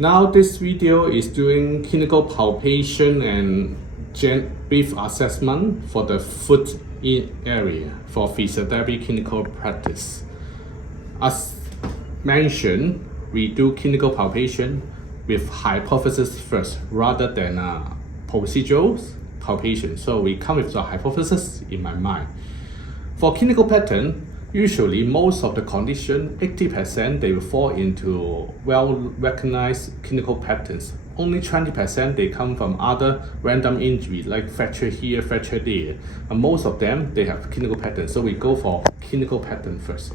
Now this video is doing clinical palpation and brief assessment for the foot area for physiotherapy clinical practice. As mentioned, we do clinical palpation with hypothesis first rather than procedural palpation. So we come with the hypothesis in my mind. For clinical pattern, usually most of the condition, 80% they will fall into well-recognized clinical patterns. Only 20% they come from other random injury like fracture here, fracture there. And most of them, they have clinical patterns. So we go for clinical pattern first.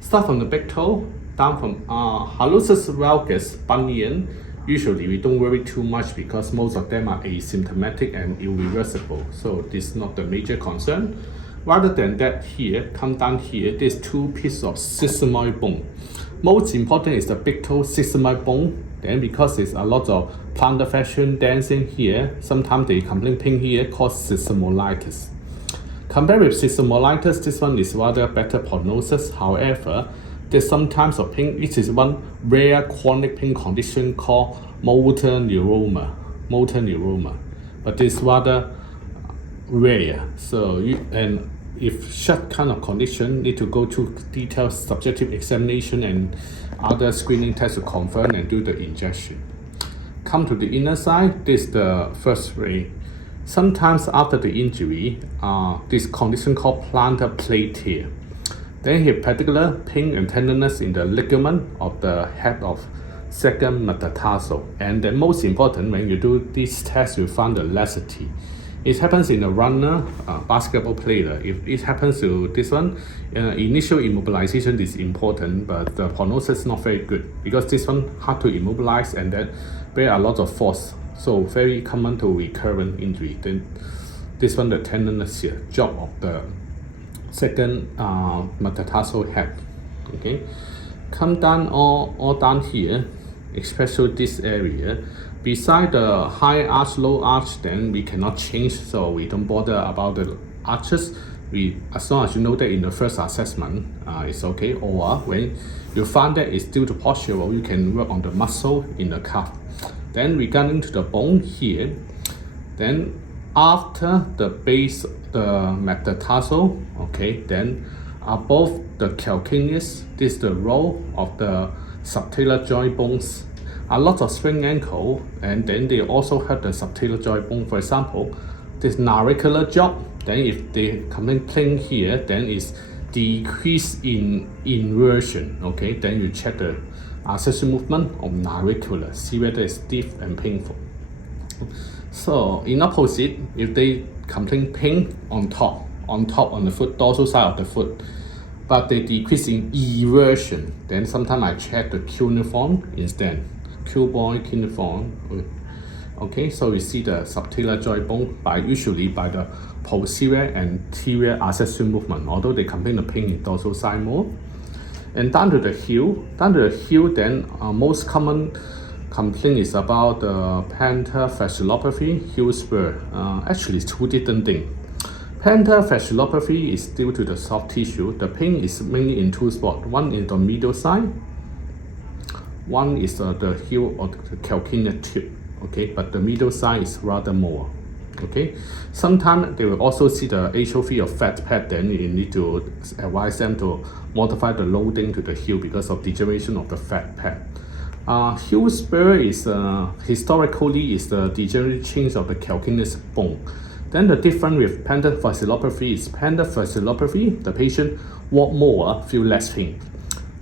Start from the big toe, down from hallucis valgus, bunion. Usually we don't worry too much because most of them are asymptomatic and irreversible. So this is not the major concern. Rather than that, here, come down here, there's two pieces of sesamoid bone. Most important is the big toe sesamoid bone. Then because there's a lot of plantar fascium dancing here, sometimes they complain pain here called sesamolysis. Compared with sesamolysis, this one is rather better prognosis. However, there's sometimes of pain. It is one rare chronic pain condition called motor neuroma. But it's rather rare. So if such kind of condition need to go to detailed subjective examination and other screening tests to confirm and do the injection. Come to the inner side, this is the first ray. Sometimes after the injury, this condition called plantar plate tear. Then here particular pain and tenderness in the ligament of the head of second metatarsal. And the most important, when you do this test, you find the laxity. It happens in a runner, basketball player. If it happens to this one, initial immobilization is important, but the prognosis is not very good because this one hard to immobilize and then there are a lot of force. So very common to recurrent injury. Then this one, the tenderness here, job of the second metatarsal head. Okay, come down all down here, especially this area. Beside the high arch, low arch, then we cannot change, so we don't bother about the arches. As long as you know that in the first assessment, it's okay. Or when you find that it's due to postural, you can work on the muscle in the calf. Then regarding to the bone here, then after the base, the metatarsal, okay, then above the calcaneus, this is the row of the subtalar joint bones. A lot of sprained ankle, and then they also have the subtalar joint bone. For example, this navicular job, then if they complain here, then it's decrease in inversion. Okay, then you check the accessory movement of navicular, see whether it's stiff and painful. So in opposite, if they complain pain on top on the foot, dorsal side of the foot, but they decrease in eversion, then sometimes I check the cuneiform instead. Cuboid cuneiform. Okay, so we see the subtalar joint bone usually by the posterior and anterior accessory movement, although they complain the pain in dorsal side more. And down to the heel, then most common complaint is about the plantar fasciculopathy, heel spur. Actually, it's two different things. Plantar fasciculopathy is due to the soft tissue. The pain is mainly in two spots. One is the medial side. One is the heel or the calcaneal tip, okay, but the middle side is rather more, okay. Sometimes they will also see the atrophy of fat pad, then you need to advise them to modify the loading to the heel because of degeneration of the fat pad. Heel spur is historically is the degenerative change of the calcaneus bone. Then the difference with plantar fasciculopathy is plantar fasciculopathy, the patient walk more, feel less pain.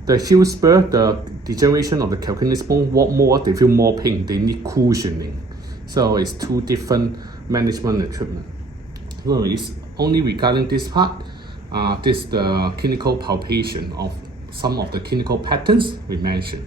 The heel spur, the degeneration of the calcaneus bone, walk more, they feel more pain, they need cushioning. So it's two different management and treatment. So it's only regarding this part, this is the clinical palpation of some of the clinical patterns we mentioned.